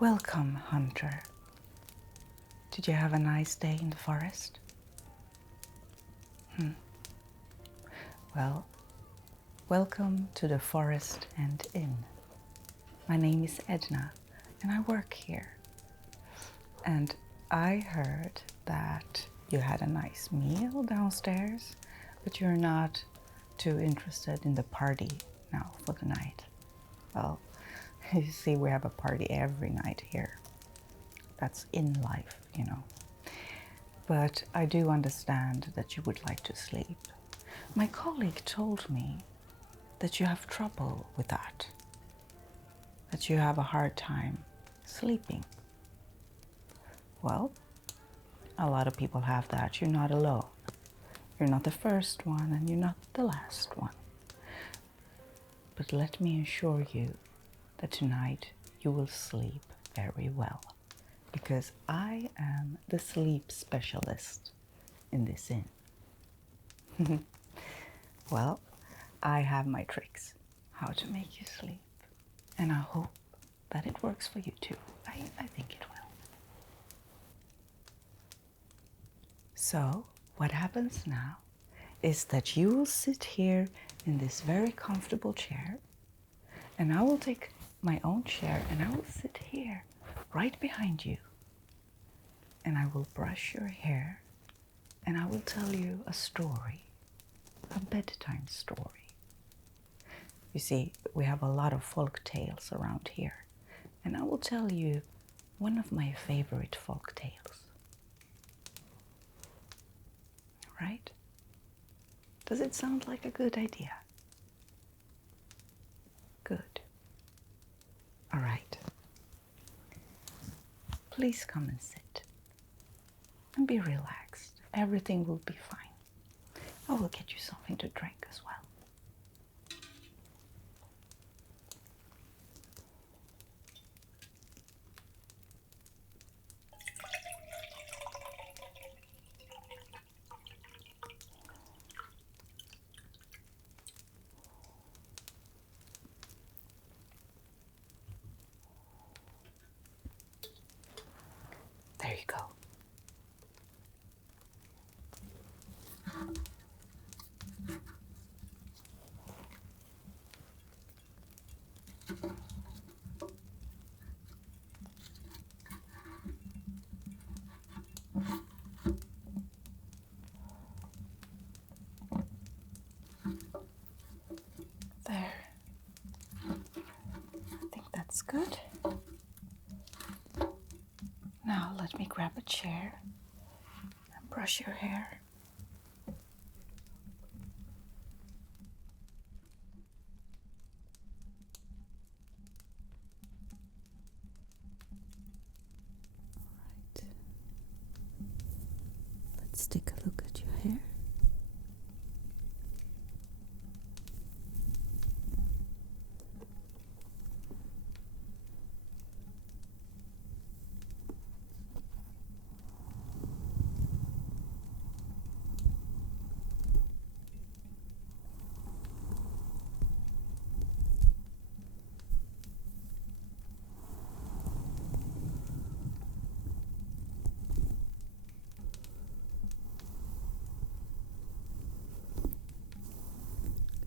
Welcome, hunter. Did you have a nice day in the forest? Well, welcome to the Forest and Inn. My name is Edna, and I work here. And I heard that you had a nice meal downstairs, but you're not too interested in the party now for the night. Well, you see, we have a party every night here. That's in life, you know. But I do understand that you would like to sleep. My colleague told me that you have trouble with that you have a hard time sleeping. Well, a lot of people have that. You're not alone. You're not the first one and you're not the last one. But let me assure you that tonight you will sleep very well, because I am the sleep specialist in this inn. Well, I have my tricks how to make you sleep, and I hope that it works for you too. I think it will. So, what happens now is that you will sit here in this very comfortable chair, and I will take my own chair and I will sit here right behind you, and I will brush your hair and I will tell you a story, a bedtime story. You see, we have a lot of folk tales around here, and I will tell you one of my favorite folk tales. Right? Does it sound like a good idea? Good. All right. Please come and sit and be relaxed. Everything will be fine. I will get you something to drink as well. There you go. There. I think that's good. Now let me grab a chair and brush your hair. All right. Let's take a look at your hair.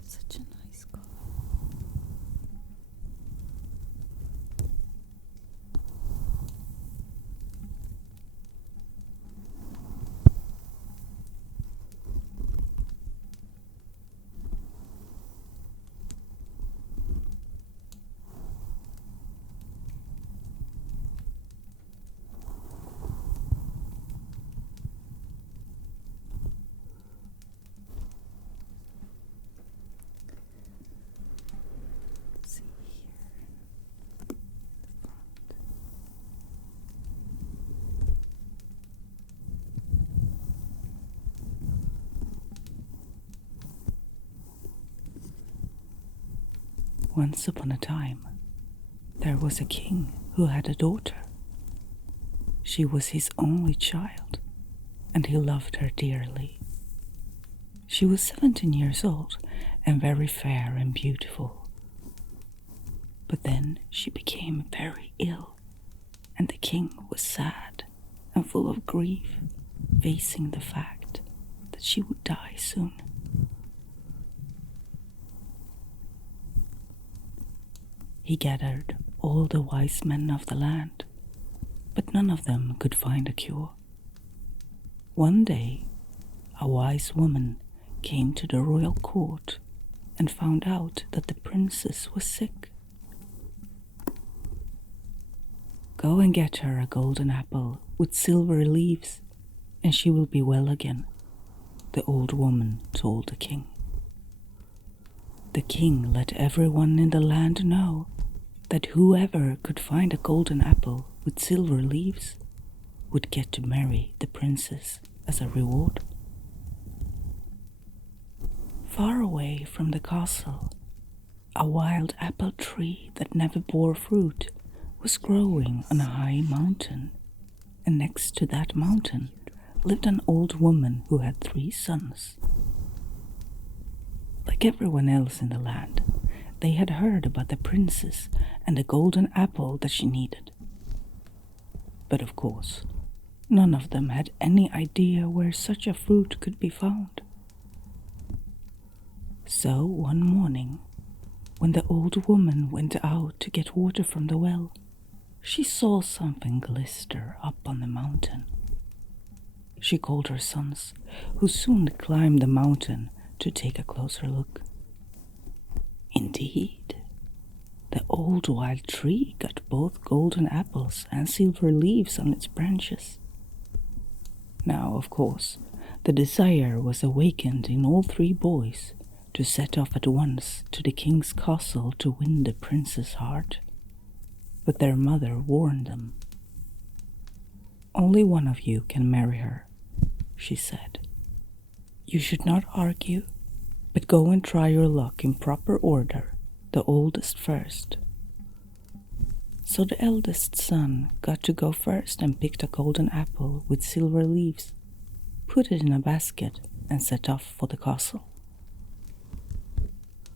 Such a nice color. See here in the front. Once upon a time, there was a king who had a daughter. She was his only child, and he loved her dearly. She was 17 years old and very fair and beautiful. But then she became very ill and the king was sad and full of grief, facing the fact that she would die soon. He gathered all the wise men of the land, but none of them could find a cure. One day, a wise woman came to the royal court and found out that the princess was sick. "Go and get her a golden apple with silver leaves, and she will be well again," the old woman told the king. The king let everyone in the land know that whoever could find a golden apple with silver leaves would get to marry the princess as a reward. Far away from the castle, a wild apple tree that never bore fruit was growing on a high mountain, and next to that mountain lived an old woman who had 3 sons. Like everyone else in the land, they had heard about the princess and the golden apple that she needed. But of course, none of them had any idea where such a fruit could be found. So one morning, when the old woman went out to get water from the well, she saw something glister up on the mountain. She called her sons, who soon climbed the mountain to take a closer look. Indeed, the old wild tree got both golden apples and silver leaves on its branches. Now, of course, the desire was awakened in all 3 boys to set off at once to the king's castle to win the prince's heart. But their mother warned them. "Only one of you can marry her," she said. "You should not argue, but go and try your luck in proper order, the oldest first." So the eldest son got to go first and picked a golden apple with silver leaves, put it in a basket, and set off for the castle.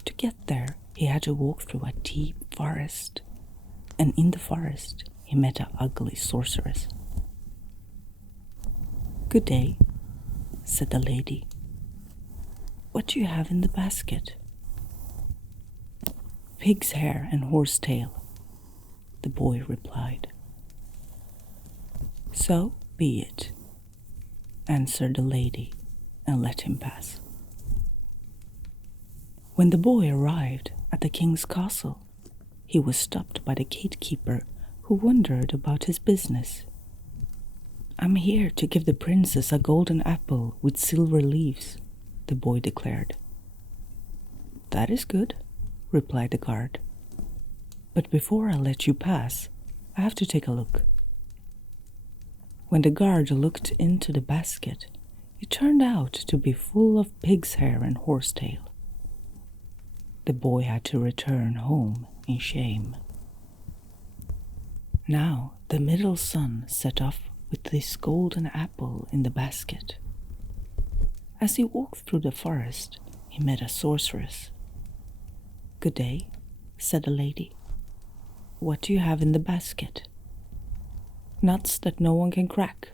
To get there, he had to walk through a deep forest, and in the forest he met an ugly sorceress. "Good day," said the lady. "What do you have in the basket?" "Pig's hair and horse tail," the boy replied. "So be it," answered the lady, and let him pass. When the boy arrived at the king's castle, he was stopped by the gatekeeper, who wondered about his business. "I'm here to give the princess a golden apple with silver leaves," the boy declared. "That is good," replied the guard. "But before I let you pass, I have to take a look." When the guard looked into the basket, it turned out to be full of pig's hair and horse tail. The boy had to return home in shame. Now the middle son set off with this golden apple in the basket. As he walked through the forest, he met a sorceress. "Good day," said the lady. "What do you have in the basket?" "Nuts that no one can crack,"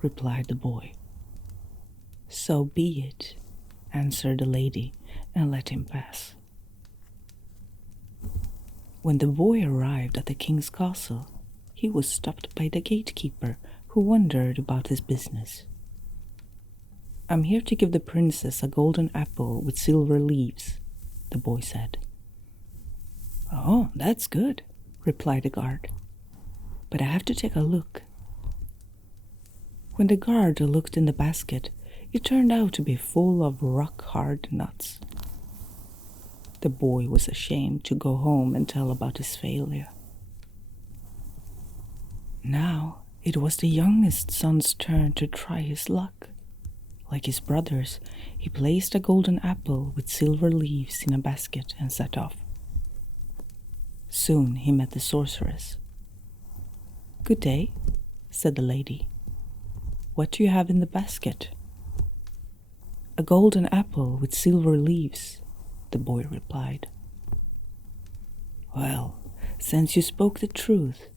replied the boy. "So be it," answered the lady, and let him pass. When the boy arrived at the king's castle, he was stopped by the gatekeeper, who wondered about his business. "I'm here to give the princess a golden apple with silver leaves," the boy said. "Oh, that's good," replied the guard. "But I have to take a look." When the guard looked in the basket, it turned out to be full of rock-hard nuts. The boy was ashamed to go home and tell about his failure. Now it was the youngest son's turn to try his luck. Like his brothers, he placed a golden apple with silver leaves in a basket and set off. Soon he met the sorceress. "Good day," said the lady. "What do you have in the basket?" "A golden apple with silver leaves," the boy replied. "Well, since you spoke the truth,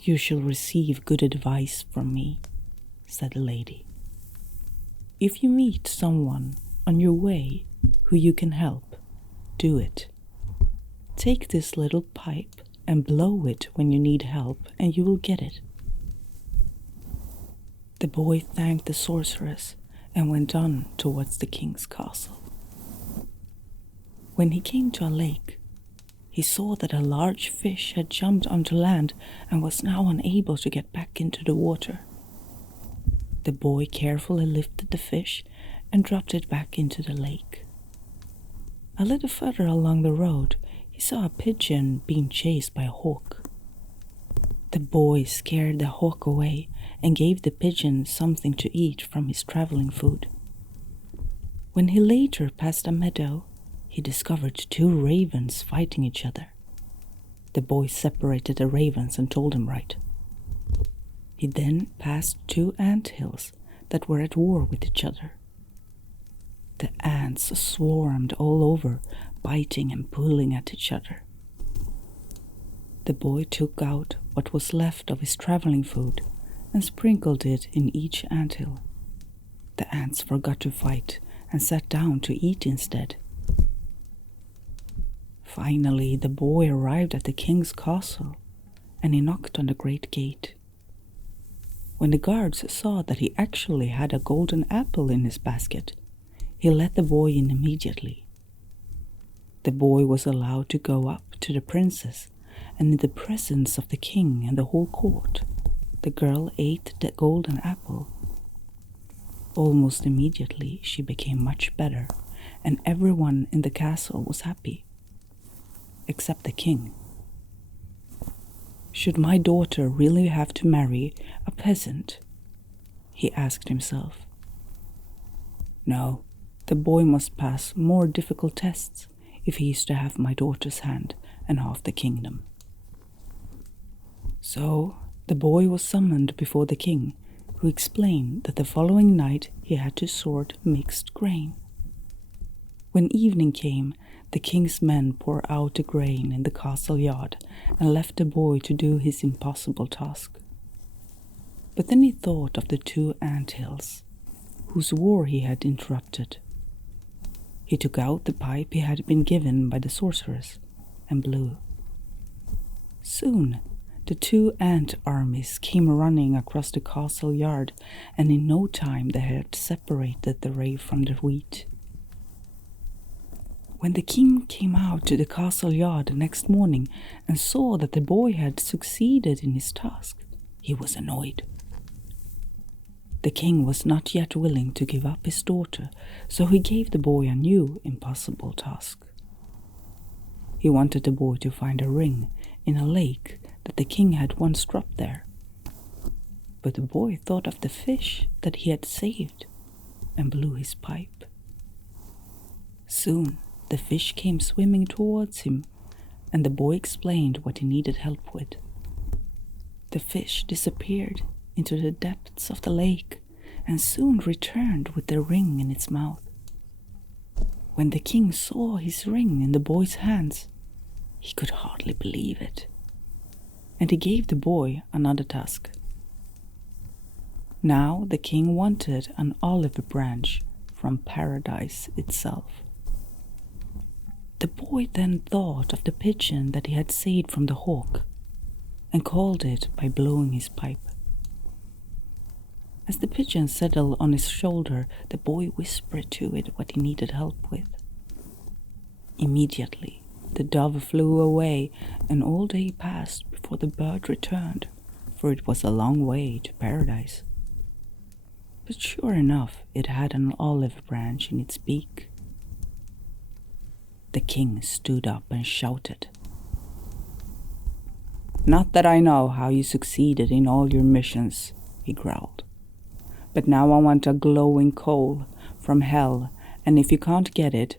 "You shall receive good advice from me," said the lady. "If you meet someone on your way who you can help, do it. Take this little pipe and blow it when you need help, and you will get it." The boy thanked the sorceress and went on towards the king's castle. When he came to a lake, he saw that a large fish had jumped onto land and was now unable to get back into the water. The boy carefully lifted the fish and dropped it back into the lake. A little further along the road, he saw a pigeon being chased by a hawk. The boy scared the hawk away and gave the pigeon something to eat from his traveling food. When he later passed a meadow, he discovered two ravens fighting each other. The boy separated the ravens and told him right. He then passed two anthills that were at war with each other. The ants swarmed all over, biting and pulling at each other. The boy took out what was left of his traveling food and sprinkled it in each anthill. The ants forgot to fight and sat down to eat instead. Finally, the boy arrived at the king's castle, and he knocked on the great gate. When the guards saw that he actually had a golden apple in his basket, he let the boy in immediately. The boy was allowed to go up to the princess, and in the presence of the king and the whole court, the girl ate the golden apple. Almost immediately she became much better, and everyone in the castle was happy, except the king. Should my daughter really have to marry a peasant? He asked himself. No, the boy must pass more difficult tests if he is to have my daughter's hand and half the kingdom. So the boy was summoned before the king, who explained that the following night he had to sort mixed grain. When evening came, the king's men poured out the grain in the castle yard and left the boy to do his impossible task. But then he thought of the two anthills, whose war he had interrupted. He took out the pipe he had been given by the sorceress and blew. Soon the two ant armies came running across the castle yard, and in no time they had separated the rye from the wheat. When the king came out to the castle yard the next morning and saw that the boy had succeeded in his task, he was annoyed. The king was not yet willing to give up his daughter, so he gave the boy a new impossible task. He wanted the boy to find a ring in a lake that the king had once dropped there. But the boy thought of the fish that he had saved and blew his pipe. Soon the fish came swimming towards him, and the boy explained what he needed help with. The fish disappeared into the depths of the lake and soon returned with the ring in its mouth. When the king saw his ring in the boy's hands, he could hardly believe it, and he gave the boy another task. Now the king wanted an olive branch from paradise itself. The boy then thought of the pigeon that he had saved from the hawk and called it by blowing his pipe. As the pigeon settled on his shoulder, the boy whispered to it what he needed help with. Immediately, the dove flew away, and all day passed before the bird returned, for it was a long way to paradise. But sure enough, it had an olive branch in its beak. The king stood up and shouted, "Not that I know how you succeeded in all your missions," he growled. "But now I want a glowing coal from hell, and if you can't get it,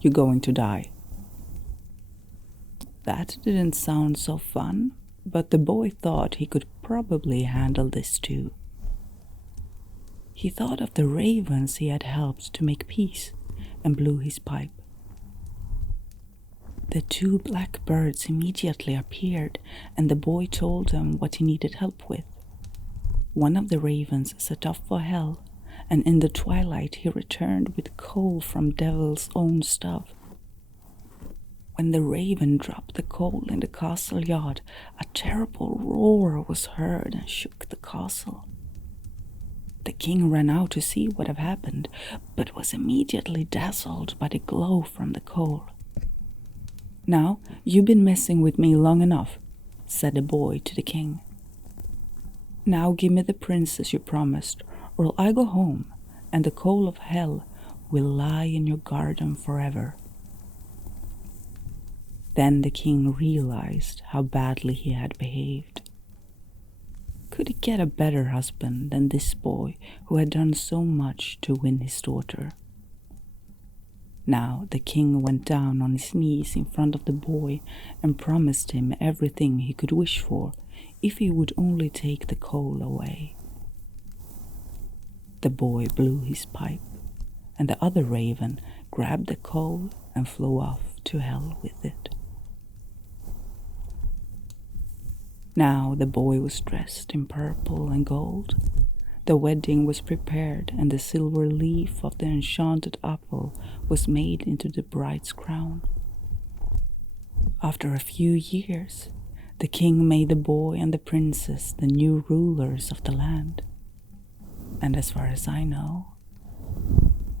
you're going to die." That didn't sound so fun, but the boy thought he could probably handle this too. He thought of the ravens he had helped to make peace and blew his pipe. The two black birds immediately appeared, and the boy told them what he needed help with. One of the ravens set off for hell, and in the twilight he returned with coal from Devil's own stove. When the raven dropped the coal in the castle yard, a terrible roar was heard and shook the castle. The king ran out to see what had happened, but was immediately dazzled by the glow from the coal. "Now, you've been messing with me long enough," said the boy to the king. "Now give me the princess you promised, or I go home, and the coal of hell will lie in your garden forever." Then the king realized how badly he had behaved. Could he get a better husband than this boy who had done so much to win his daughter? Now the king went down on his knees in front of the boy and promised him everything he could wish for if he would only take the coal away. The boy blew his pipe, and the other raven grabbed the coal and flew off to hell with it. Now the boy was dressed in purple and gold. The wedding was prepared, and the silver leaf of the enchanted apple was made into the bride's crown. After a few years, the king made the boy and the princess the new rulers of the land. And as far as I know,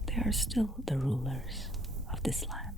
they are still the rulers of this land.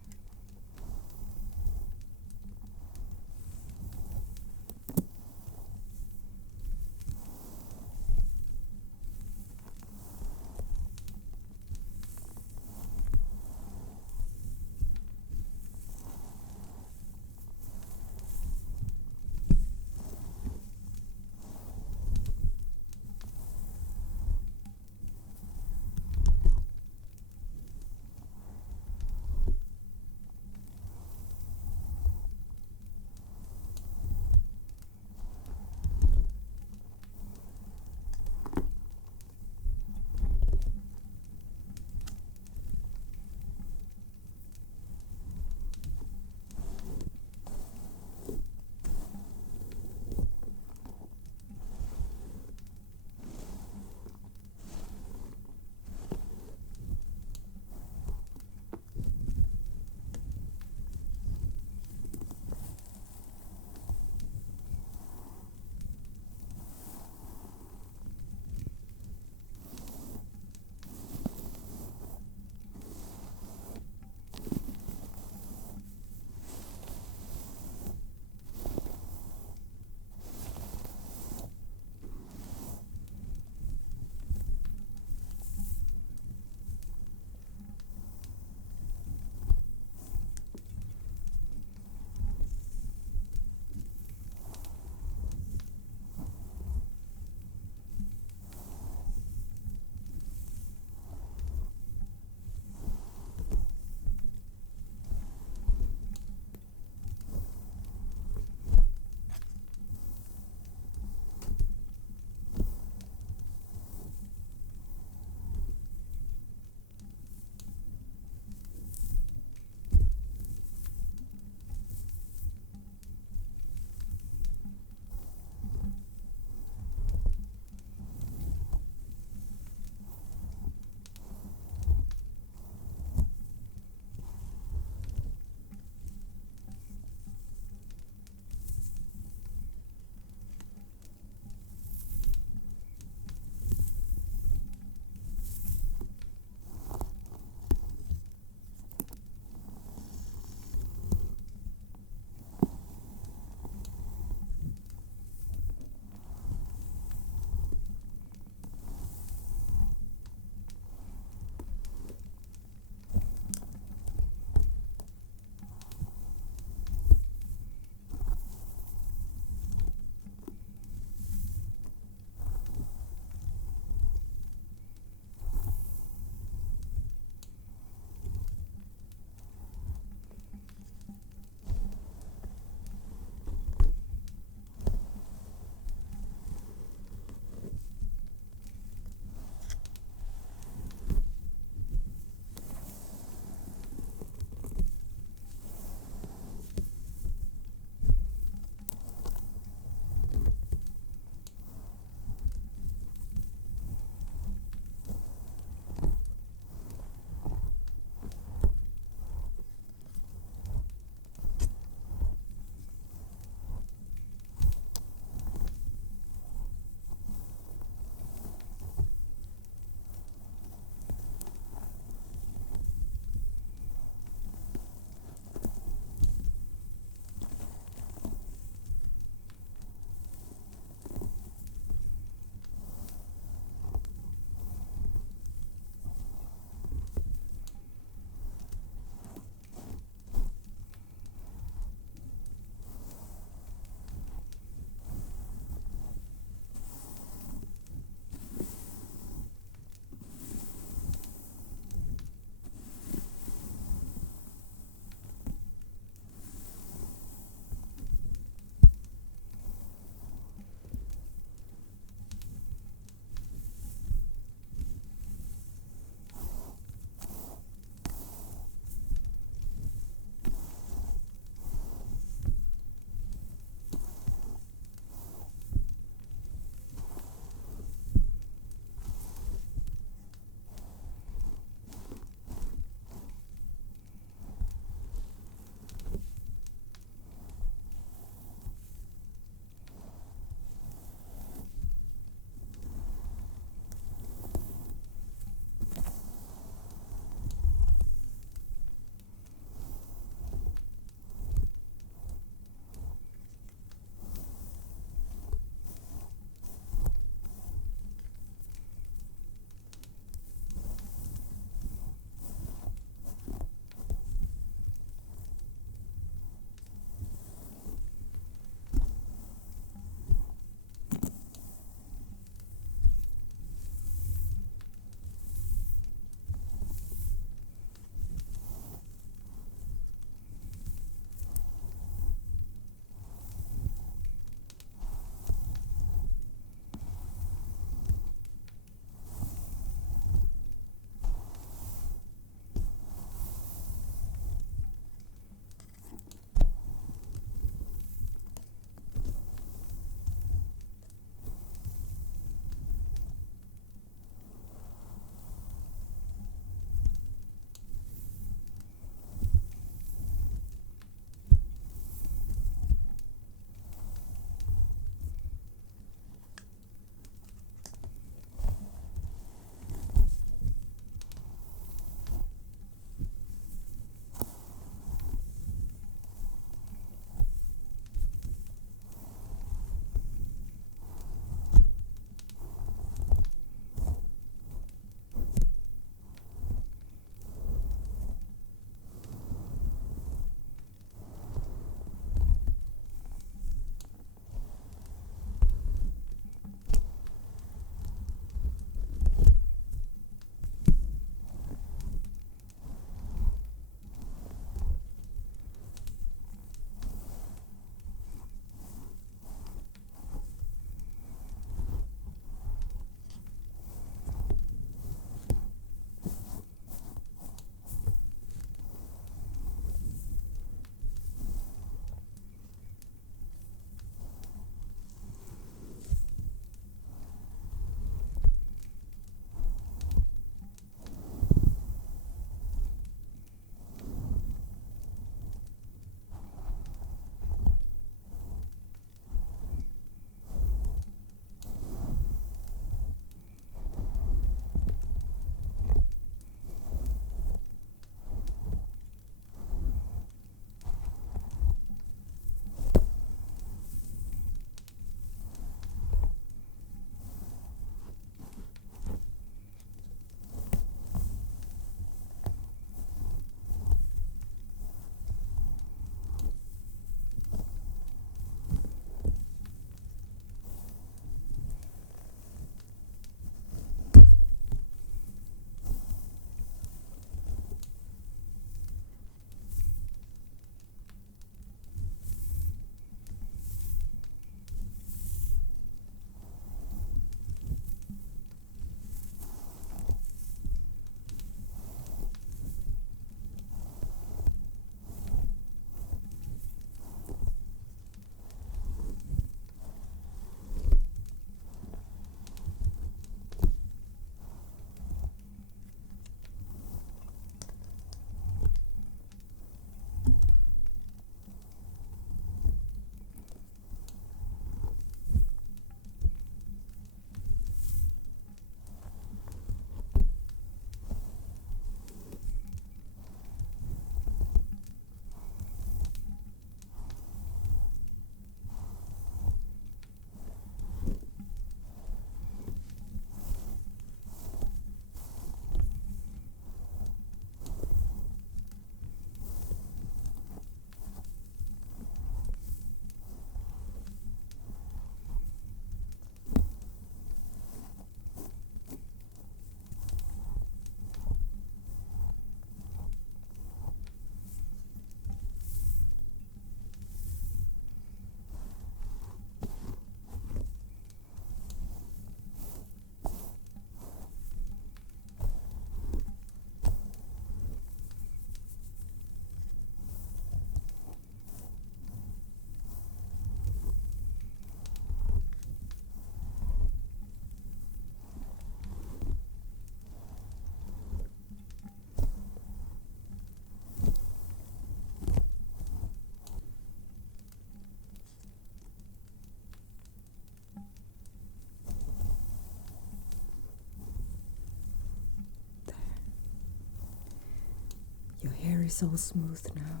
is all smooth now.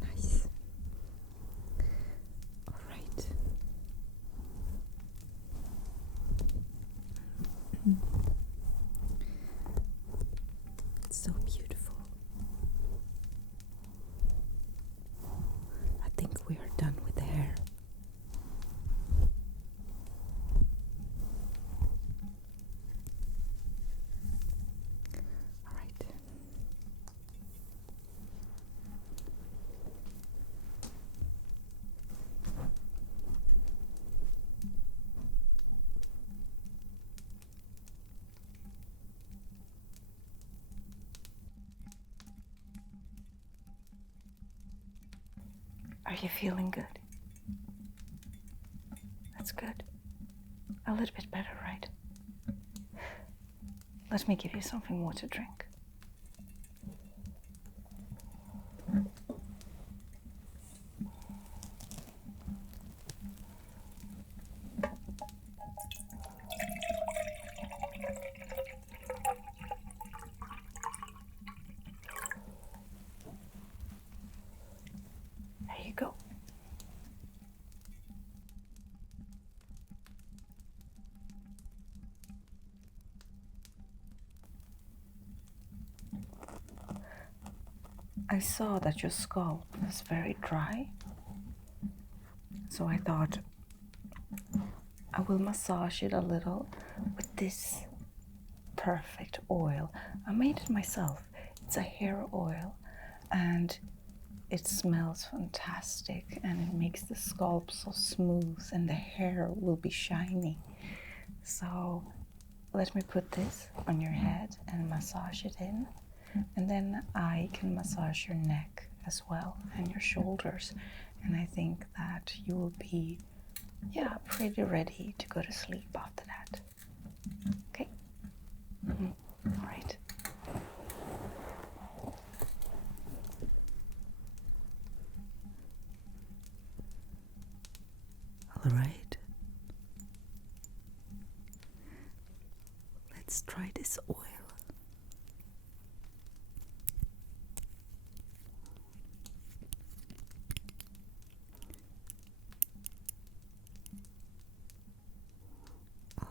Nice. All right. It's so beautiful. I think we are done with the hair. All right. Are you feeling good? That's good. A little bit better, right? Let me give you something more to drink. There you go. I saw that your scalp was very dry, so I thought I will massage it a little with this perfect oil. I made it myself. It's a hair oil and it smells fantastic and it makes the scalp so smooth and the hair will be shiny. So let me put this on your head and massage it in, and then I can massage your neck as well and your shoulders, and I think that you will be pretty ready to go to sleep after that. Okay? All right. All right. Let's try this oil. Oh,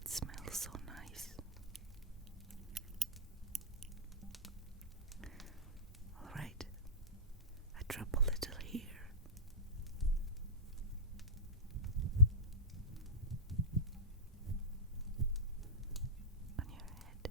it smells so nice. All right. I drop a little here. On your head.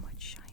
much shine.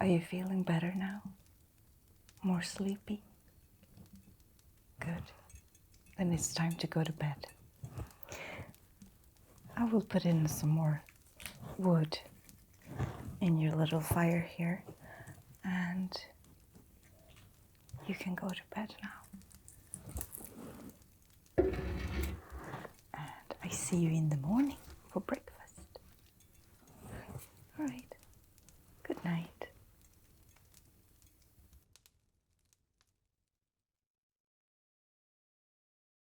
Are you feeling better now? More sleepy? Good. Then it's time to go to bed. I will put in some more wood in your little fire here, and you can go to bed now. And I see you in the morning.